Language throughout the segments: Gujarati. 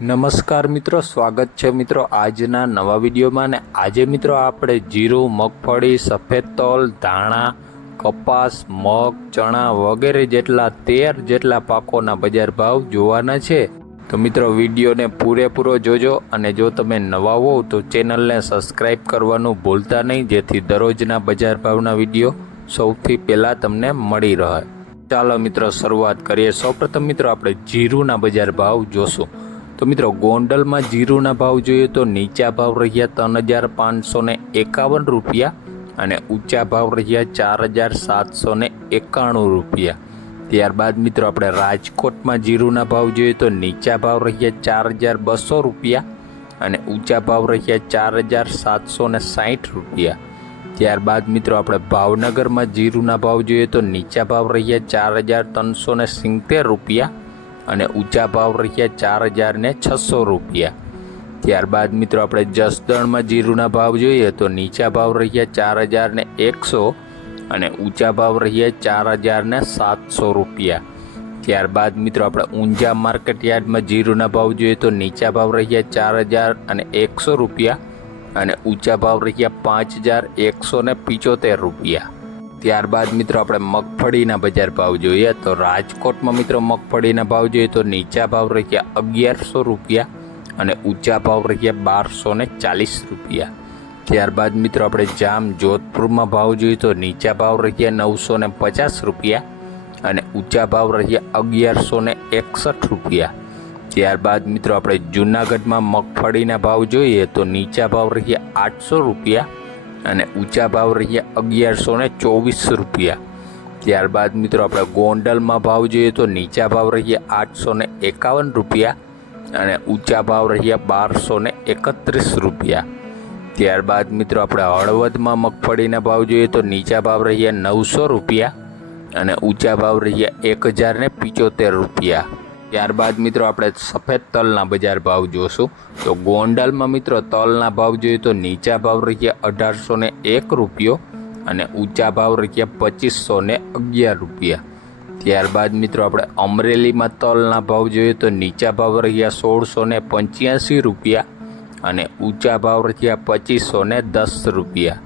નમસ્કાર મિત્રો, સ્વાગત છે મિત્રો આજના નવા વિડીયોમાં ને આજે મિત્રો આપણે જીરું, મગફળી, સફેદ તલ, ધાણા, કપાસ, મગ, ચણા વગેરે જેટલા તેર જેટલા પાકોના બજાર ભાવ જોવાના છે. તો મિત્રો, વિડીયોને પૂરેપૂરો જોજો અને જો તમે નવા હોવ તો ચેનલને સબસ્ક્રાઈબ કરવાનું ભૂલતા નહીં, જેથી દરરોજના બજાર ભાવના વીડિયો સૌથી પહેલાં તમને મળી રહે. ચાલો મિત્રો, શરૂઆત કરીએ. સૌપ્રથમ મિત્રો, આપણે જીરુંના બજાર ભાવ જોશું. તો મિત્રો, ગોંડલમાં જીરુના ભાવ જોઈએ તો નીચા ભાવ રહ્યા ત્રણ હજાર પાંચસો એકાવન રૂપિયા અને ઊંચા ભાવ રહ્યા ચાર હજાર સાતસો એકાણું રૂપિયા. ત્યારબાદ મિત્રો, આપણે રાજકોટમાં જીરુના ભાવ જોઈએ તો નીચા ભાવ રહ્યા ચાર હજાર બસો રૂપિયા અને ઊંચા ભાવ રહ્યા ચાર હજાર સાતસો સાઠ રૂપિયા. ત્યારબાદ મિત્રો, આપણે ભાવનગરમાં જીરુના ભાવ જોઈએ તો નીચા ભાવ રહ્યા ચાર હજાર ત્રણસો સિત્તેર રૂપિયા અને ઊંચા ભાવ રહ્યા ચાર હજાર ને છસો રૂપિયા. ત્યારબાદ મિત્રો આપણે જસદણમાં જીરુના ભાવ જોઈએ તો નીચા ભાવ રહ્યા ચાર હજાર ને એકસો અને ઊંચા ભાવ રહ્યા ચાર હજાર ને સાતસો રૂપિયા. ત્યારબાદ મિત્રો આપણે ઊંઝા માર્કેટ યાર્ડમાં જીરુના ભાવ જોઈએ તો નીચા ભાવ રહ્યા ચાર હજાર અને એકસો રૂપિયા અને ઊંચા ભાવ રહ્યા પાંચ હજાર એકસો ને પિચોતેર રૂપિયા. ત્યારબાદ મિત્રો આપણે મગફળીના બજાર ભાવ જોઈએ. તો રાજકોટમાં મિત્રો મગફળીના ભાવ જોઈએ તો નીચા ભાવ રહ્યા અગિયારસો રૂપિયા અને ઊંચા ભાવ રહ્યા બારસો ને ચાલીસ રૂપિયા. ત્યારબાદ મિત્રો આપણે જામ જોધપુરમાં ભાવ જોઈએ તો નીચા ભાવ રહ્યા નવસો ને પચાસ રૂપિયા અને ઊંચા ભાવ રહ્યા અગિયારસો ને એકસઠ રૂપિયા. ત્યારબાદ મિત્રો આપણે જૂનાગઢમાં મગફળીના ભાવ જોઈએ તો નીચા ભાવ રહ્યા આઠસો રૂપિયા અને ઊંચા ભાવ રહ્યા અગિયારસો ને ચોવીસ રૂપિયા. ત્યારબાદ મિત્રો આપણે ગોંડલમાં ભાવ જોઈએ તો નીચા ભાવ રહ્યા આઠસો ને એકાવન રૂપિયા અને ઊંચા ભાવ રહ્યા બારસો ને એકત્રીસ રૂપિયા. ત્યારબાદ મિત્રો આપણે હળવદમાં મગફળીના ભાવ જોઈએ તો નીચા ભાવ રહ્યા નવસો રૂપિયા અને ઊંચા ભાવ રહ્યા એક હજાર ને પિચોતેર રૂપિયા. ત્યારબાદ મિત્રો આપણે સફેદ તલના બજાર ભાવ જોશું. તો ગોંડલમાં મિત્રો તલના ભાવ જોઈએ તો નીચા ભાવ રહ્યા અઢારસો ને એક રૂપિયો અને ઊંચા ભાવ રહ્યા પચીસો ને અગિયાર રૂપિયા. ત્યારબાદ મિત્રો આપણે અમરેલીમાં તલના ભાવ જોઈએ તો નીચા ભાવ રહ્યા સોળસો ને પંચ્યાસી રૂપિયા અને ઊંચા ભાવ રહ્યા પચીસો ને દસ રૂપિયા.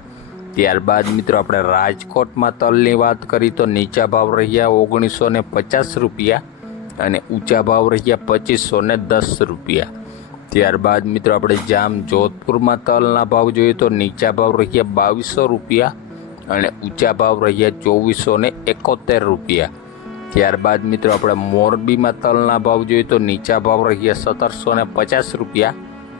ત્યારબાદ મિત્રો આપણે રાજકોટમાં તલની વાત કરી તો નીચા ભાવ રહ્યા ઓગણીસો ને પચાસ રૂપિયા અને ઊંચા ભાવ રહ્યા પચીસો ને દસ રૂપિયા. ત્યારબાદ મિત્રો આપણે જામ જોધપુરમાં તલના ભાવ જોઈએ તો નીચા ભાવ રહ્યા બાવીસો રૂપિયા અને ઊંચા ભાવ રહ્યા ચોવીસો ને એકોતેર રૂપિયા. ત્યારબાદ મિત્રો આપણે મોરબીમાં તલના ભાવ જોઈએ તો નીચા ભાવ રહ્યા સત્તરસો ને પચાસ રૂપિયા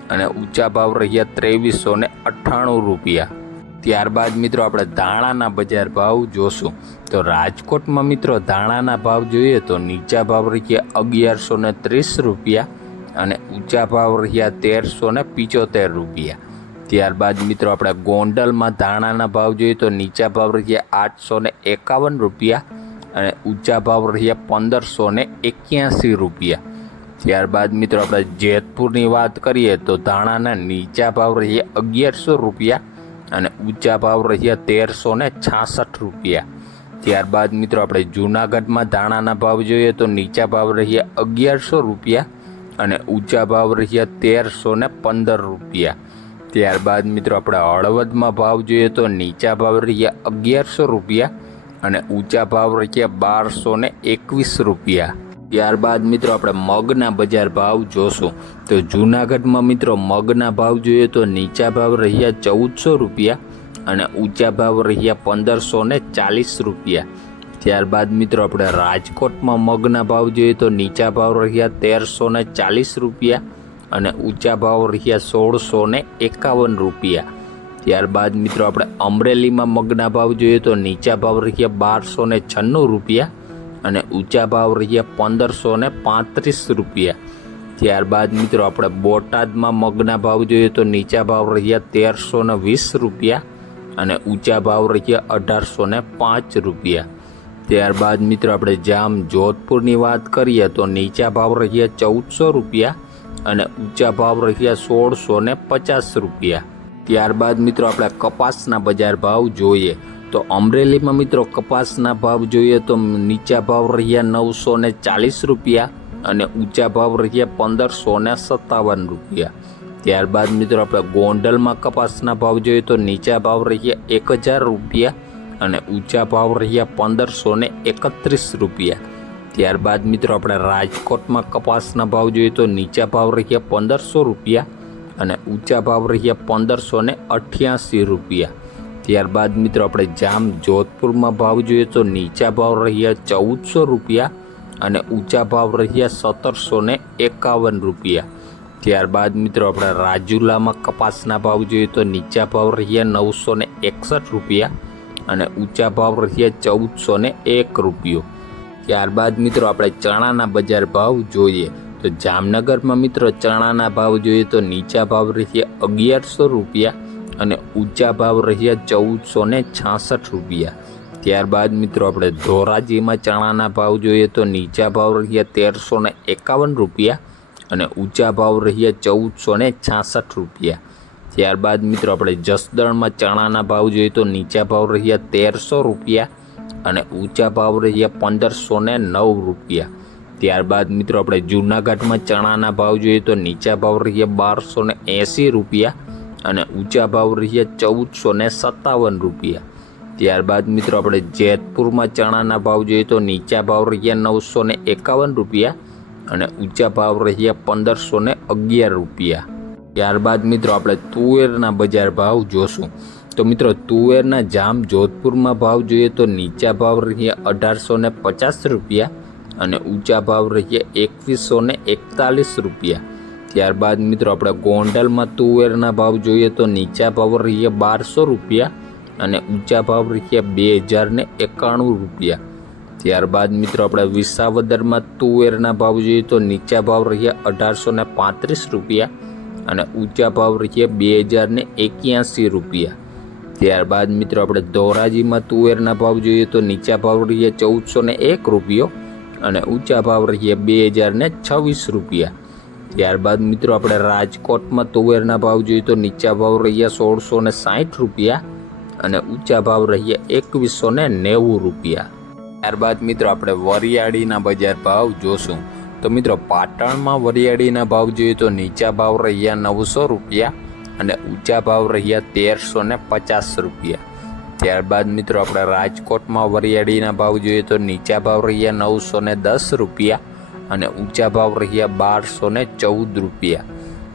અને ઊંચા ભાવ રહ્યા ત્રેવીસો ને અઠ્ઠાણું રૂપિયા. ત્યારબાદ મિત્રો આપણે ધાણાના બજાર ભાવ જોશું. તો રાજકોટમાં મિત્રો ધાણાના ભાવ જોઈએ તો નીચા ભાવ રહ્યા અગિયારસો ને ત્રીસ રૂપિયા અને ઊંચા ભાવ રહ્યા તેરસો ને પિચોતેર રૂપિયા. ત્યારબાદ મિત્રો આપણે ગોંડલમાં ધાણાના ભાવ જોઈએ તો નીચા ભાવ રહ્યા આઠસો ને એકાવન રૂપિયા અને ઊંચા ભાવ રહ્યા પંદરસો ને એક્યાસી રૂપિયા. ત્યારબાદ મિત્રો આપણે જેતપુરની વાત કરીએ તો ધાણાના નીચા ભાવ રહ્યા અગિયારસો રૂપિયા અને ઊંચા ભાવ રહ્યા તેરસો ને છાસઠ રૂપિયા. ત્યારબાદ મિત્રો આપણે જૂનાગઢમાં ધાણાના ભાવ જોઈએ તો નીચા ભાવ રહ્યા અગિયારસો રૂપિયા અને ઊંચા ભાવ રહ્યા તેરસો ને પંદર રૂપિયા. ત્યારબાદ મિત્રો આપણે હળવદમાં ભાવ જોઈએ તો નીચા ભાવ રહ્યા અગિયારસો રૂપિયા અને ઊંચા ભાવ રહ્યા બારસો ને એકવીસ રૂપિયા. ત્યારબાદ મિત્રો આપણે મગના બજાર ભાવ જોશું. તો જૂનાગઢમાં મિત્રો મગના ભાવ જોઈએ તો નીચા ભાવ રહ્યા ચૌદસો રૂપિયા અને ઊંચા ભાવ રહ્યા પંદરસો ને ચાલીસ રૂપિયા. ત્યારબાદ મિત્રો આપણે રાજકોટમાં મગના ભાવ જોઈએ તો નીચા ભાવ રહ્યા તેરસો ને ચાલીસ રૂપિયા અને ઊંચા ભાવ રહ્યા સોળસો ને એકાવન રૂપિયા. ત્યારબાદ મિત્રો આપણે અમરેલીમાં મગના ભાવ જોઈએ તો નીચા ભાવ રહ્યા બારસો ને છન્નું રૂપિયા અને ઊંચા ભાવ રહ્યા પંદરસો ને પાંત્રીસ રૂપિયા. ત્યારબાદ મિત્રો આપણે બોટાદમાં મગના ભાવ જોઈએ તો નીચા ભાવ રહ્યા તેરસો ને વીસ રૂપિયા અને ઊંચા ભાવ રહ્યા અઢારસો ને પાંચ રૂપિયા. ત્યારબાદ મિત્રો આપણે જામ જોધપુરની વાત કરીએ તો નીચા ભાવ રહ્યા ચૌદસો રૂપિયા અને ઊંચા ભાવ રહ્યા સોળસો ને પચાસ રૂપિયા. ત્યારબાદ મિત્રો આપણે કપાસના બજાર ભાવ જોઈએ. તો અમરેલીમાં મિત્રો કપાસના ભાવ જોઈએ તો નીચા ભાવ રહ્યા નવસો ને ચાલીસ રૂપિયા અને ઊંચા ભાવ રહ્યા પંદરસો ને સત્તાવન રૂપિયા. ત્યારબાદ મિત્રો આપણે ગોંડલમાં કપાસના ભાવ જોઈએ તો નીચા ભાવ રહ્યા એક હજાર રૂપિયા અને ઊંચા ભાવ રહ્યા પંદરસો ને એકત્રીસ રૂપિયા. ત્યારબાદ મિત્રો આપણે રાજકોટમાં કપાસના ભાવ જોઈએ તો નીચા ભાવ રહ્યા પંદરસો રૂપિયા અને ઊંચા ભાવ રહ્યા પંદરસો ને અઠ્યાસી રૂપિયા. ત્યારબાદ મિત્રો આપણે જામ જોધપુરમાં ભાવ જોઈએ તો નીચા ભાવ રહ્યા ચૌદસો રૂપિયા અને ઊંચા ભાવ રહ્યા સત્તરસો ને એકાવન રૂપિયા. ત્યારબાદ મિત્રો આપણે રાજુલામાં કપાસના ભાવ જોઈએ તો નીચા ભાવ રહ્યા નવસો ને એકસઠ રૂપિયા અને ઊંચા ભાવ રહ્યા ચૌદસો ને એક રૂપિયો. ત્યારબાદ મિત્રો આપણે ચણાના બજાર ભાવ જોઈએ તો જામનગરમાં મિત્રો ચણાના ભાવ જોઈએ તો નીચા ભાવ રહ્યા અગિયારસો રૂપિયા અને ઊંચા ભાવ રહ્યા ચૌદસો ને છાસઠ રૂપિયા. ત્યારબાદ મિત્રો આપણે ધોરાજીમાં ચણાના ભાવ જોઈએ તો નીચા ભાવ રહ્યા તેરસો ને એકાવન રૂપિયા અને ઊંચા ભાવ રહ્યા ચૌદસો ને છાસઠ રૂપિયા. ત્યારબાદ મિત્રો આપણે જસદણમાં ચણાના ભાવ જોઈએ તો નીચા ભાવ રહ્યા તેરસો રૂપિયા અને ઊંચા ભાવ રહ્યા પંદરસો ને નવ રૂપિયા. ત્યારબાદ મિત્રો આપણે જૂનાગઢમાં ચણાના ભાવ જોઈએ તો નીચા ભાવ રહ્યા બારસો ને એંસી રૂપિયા અને ઊંચા ભાવ રહ્યા ચૌદસો ને સત્તાવન રૂપિયા. ત્યારબાદ મિત્રો આપણે જેતપુરમાં ચણાના ભાવ જોઈએ તો નીચા ભાવ રહ્યા નવસો ને એકાવન રૂપિયા અને ઊંચા ભાવ રહ્યા પંદરસો ને અગિયાર રૂપિયા. ત્યારબાદ મિત્રો આપણે તુવેરના બજાર ભાવ જોશું. તો મિત્રો તુવેરના જામ જોધપુરમાં ભાવ જોઈએ તો નીચા ભાવ રહ્યા અઢારસો ને પચાસ રૂપિયા અને ઊંચા ભાવ રહ્યા એકવીસો ને એકતાલીસ રૂપિયા. ત્યારબાદ મિત્રો આપણે ગોંડલમાં તુવેરના ભાવ જોઈએ તો નીચા ભાવ રહ્યા બારસો રૂપિયા અને ઊંચા ભાવ રહ્યા બે હજાર ને એકાણું રૂપિયા. ત્યારબાદ મિત્રો આપણે વિસાવદરમાં તુવેરના ભાવ જોઈએ તો નીચા ભાવ રહ્યા અઢારસો પાંત્રીસ રૂપિયા અને ઊંચા ભાવ રહ્યા બે હજાર ને એક્યાસી રૂપિયા. ત્યારબાદ મિત્રો આપણે ધોરાજીમાં તુવેરના ભાવ જોઈએ તો નીચા ભાવ રહ્યા ચૌદસો ને એક રૂપિયો અને ઊંચા ભાવ રહ્યા બે હજાર છવ્વીસ રૂપિયા. ત્યારબાદ મિત્રો આપણે રાજકોટમાં તુવેરના ભાવ જોઈએ તો નીચા ભાવ રહ્યા સોળસો ને સાઠ રૂપિયા અને ઊંચા ભાવ રહ્યા એકવીસો ને નેવું રૂપિયા. ત્યારબાદ મિત્રો આપણે વરિયાળીના બજાર ભાવ જોશું. તો મિત્રો પાટણમાં વરિયાળીના ભાવ જોઈએ તો નીચા ભાવ રહ્યા નવસો રૂપિયા અને ઊંચા ભાવ રહ્યા તેરસો ને પચાસ રૂપિયા. ત્યારબાદ મિત્રો આપણે રાજકોટમાં વરિયાળીના ભાવ જોઈએ તો નીચા ભાવ રહ્યા નવસો ને દસ રૂપિયા અને ઊંચા ભાવ રહ્યા બારસો ને ચૌદ રૂપિયા.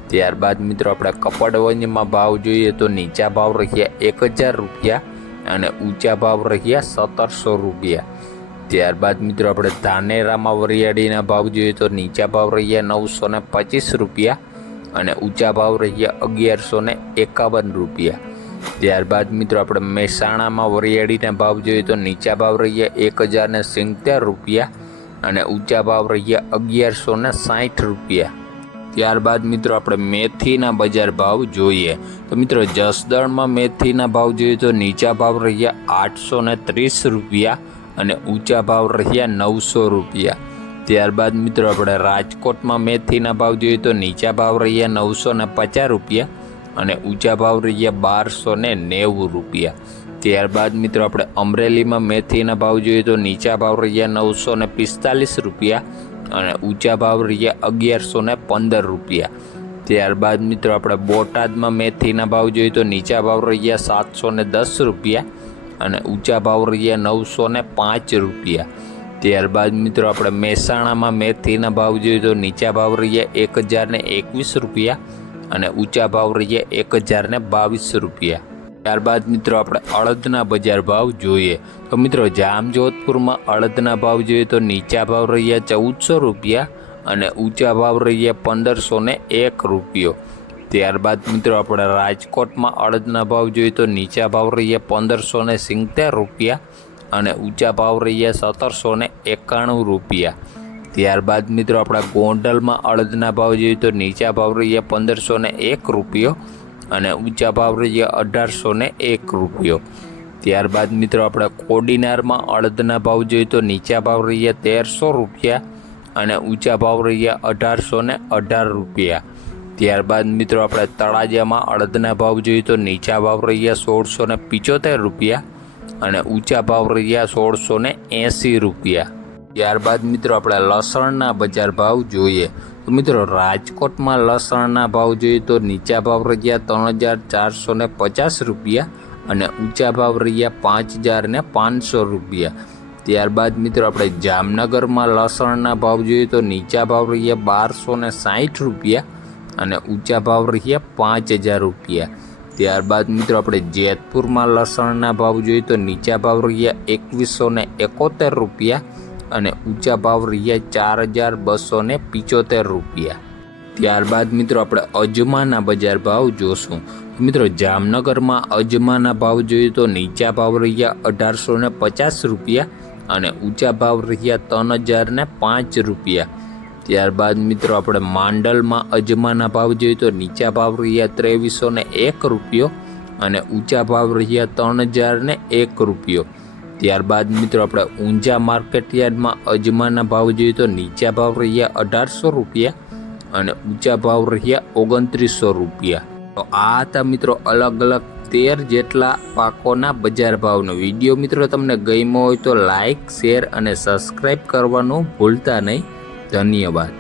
ત્યારબાદ મિત્રો આપણે કપડવંજમાં ભાવ જોઈએ તો નીચા ભાવ રહ્યા એક હજાર રૂપિયા અને ઊંચા ભાવ રહ્યા સત્તરસો રૂપિયા. ત્યારબાદ મિત્રો આપણે ધાનેરામાં વરિયાળીના ભાવ જોઈએ તો નીચા ભાવ રહ્યા નવસો ને પચીસ રૂપિયા અને ઊંચા ભાવ રહ્યા અગિયારસો ને એકાવન રૂપિયા. ત્યારબાદ મિત્રો આપણે મહેસાણામાં વરિયાળીના ભાવ જોઈએ તો નીચા ભાવ રહ્યા એક હજાર ને સિત્તેર રૂપિયા અને ઊંચા ભાવ રહ્યા અગિયારસો ને સાઠ રૂપિયા. ત્યારબાદ મિત્રો આપણે મેથીના બજાર ભાવ જોઈએ. તો મિત્રો જસદણમાં મેથીના ભાવ જોઈએ તો નીચા ભાવ રહ્યા આઠસો ને ત્રીસ રૂપિયા અને ઊંચા ભાવ રહ્યા નવસો રૂપિયા. ત્યારબાદ મિત્રો આપણે રાજકોટમાં મેથીના ભાવ જોઈએ તો નીચા ભાવ રહ્યા નવસો ને પચાસ રૂપિયા અને ઊંચા ભાવ રહ્યા બારસો ને નેવું રૂપિયા. ત્યારબાદ મિત્રો આપણે અમરેલીમાં મેથીના ભાવ જોઈએ તો નીચા ભાવ રહ્યા નવસો ને પિસ્તાલીસ રૂપિયા અને ઊંચા ભાવ રહ્યા અગિયારસો ને પંદર રૂપિયા. ત્યારબાદ મિત્રો આપણે બોટાદમાં મેથીના ભાવ જોઈએ તો નીચા ભાવ રહ્યા સાતસો ને દસ રૂપિયા અને ઊંચા ભાવ રહ્યા નવસો ને પાંચ રૂપિયા. ત્યારબાદ મિત્રો આપણે મહેસાણામાં મેથીના ભાવ જોઈએ તો નીચા ભાવ રહ્યા એક હજાર એકવીસ રૂપિયા અને ઊંચા ભાવ રહ્યા એક હજાર બાવીસ રૂપિયા. ત્યારબાદ મિત્રો આપણે અડદના બજાર ભાવ જોઈએ. તો મિત્રો જામજોધપુરમાં અડદના ભાવ જોઈએ તો નીચા ભાવ રહ્યા ચૌદસો રૂપિયા અને ઊંચા ભાવ રહ્યા પંદરસો ને એક રૂપિયો. ત્યારબાદ મિત્રો આપણે રાજકોટમાં અડદના ભાવ જોઈએ તો નીચા ભાવ રહ્યા પંદરસો ને સિત્તેર રૂપિયા અને ઊંચા ભાવ રહ્યા સત્તરસો ને એકાણું રૂપિયા. ત્યારબાદ મિત્રો આપણા ગોંડલમાં અડદના ભાવ જોઈએ તો નીચા ભાવ રહ્યા પંદરસો ને એક રૂપિયો અને ઊંચા ભાવ રહ્યા અઢારસો ને એક રૂપિયો. ત્યારબાદ મિત્રો આપણે કોડીનારમાં અડદના ભાવ જોઈએ તો નીચા ભાવ રહ્યા તેરસો રૂપિયા અને ઊંચા ભાવ રહ્યા અઢારસો ને અઢાર રૂપિયા. ત્યારબાદ મિત્રો આપણે તળાજામાં અડદના ભાવ જોઈએ તો નીચા ભાવ રહ્યા સોળસો ને પિચોતેર રૂપિયા અને ઊંચા ભાવ રહ્યા સોળસો ને એંસી રૂપિયા. ત્યારબાદ મિત્રો આપણે લસણના બજાર ભાવ જોઈએ તો મિત્રો રાજકોટમાં લસણના ભાવ જોઈએ તો નીચા ભાવ રહ્યા ત્રણ હજાર ચારસો ને પચાસ રૂપિયા અને ઊંચા ભાવ રહ્યા પાંચ હજાર ને પાંચસો રૂપિયા. ત્યારબાદ મિત્રો આપણે જામનગરમાં લસણના ભાવ જોઈએ તો નીચા ભાવ રહ્યા બારસો ને સાઠ રૂપિયા અને ઊંચા ભાવ રહ્યા પાંચ હજાર રૂપિયા. ત્યારબાદ મિત્રો આપણે જેતપુરમાં લસણના ભાવ જોઈએ તો નીચા ભાવ રહ્યા એકવીસો ને એકોતેર રૂપિયા અને ઊંચા ભાવ રહ્યા ચાર હજાર બસો ને પિચોતેર રૂપિયા. ત્યારબાદ મિત્રો આપણે અજમાના બજાર ભાવ જોશું. મિત્રો જામનગરમાં અજમાના ભાવ જોઈએ તો નીચા ભાવ રહ્યા અઢારસો ને પચાસ રૂપિયા અને ઊંચા ભાવ રહ્યા ત્રણ હજાર ને પાંચ રૂપિયા. ત્યારબાદ મિત્રો આપણે માંડલમાં અજમાના ભાવ જોઈએ તો નીચા ભાવ રહ્યા ત્રેવીસો ને એક રૂપિયો અને ઊંચા ભાવ રહ્યા ત્રણ હજાર ને એક રૂપિયો. ત્યારબાદ મિત્રો આપણે ઊંઝા માર્કેટ યાર્ડમાં અજમાના ભાવ જોઈએ તો નીચા ભાવ રહ્યા અઢારસો રૂપિયા અને ઊંચા ભાવ રહ્યા ઓગણત્રીસો રૂપિયા. તો આ હતા મિત્રો અલગ અલગ તેર જેટલા પાકોના બજાર ભાવનો વીડિયો. મિત્રો તમને ગમ્યો હોય તો લાઇક શેર અને સબસ્ક્રાઈબ કરવાનું ભૂલતા નહીં. ધન્યવાદ.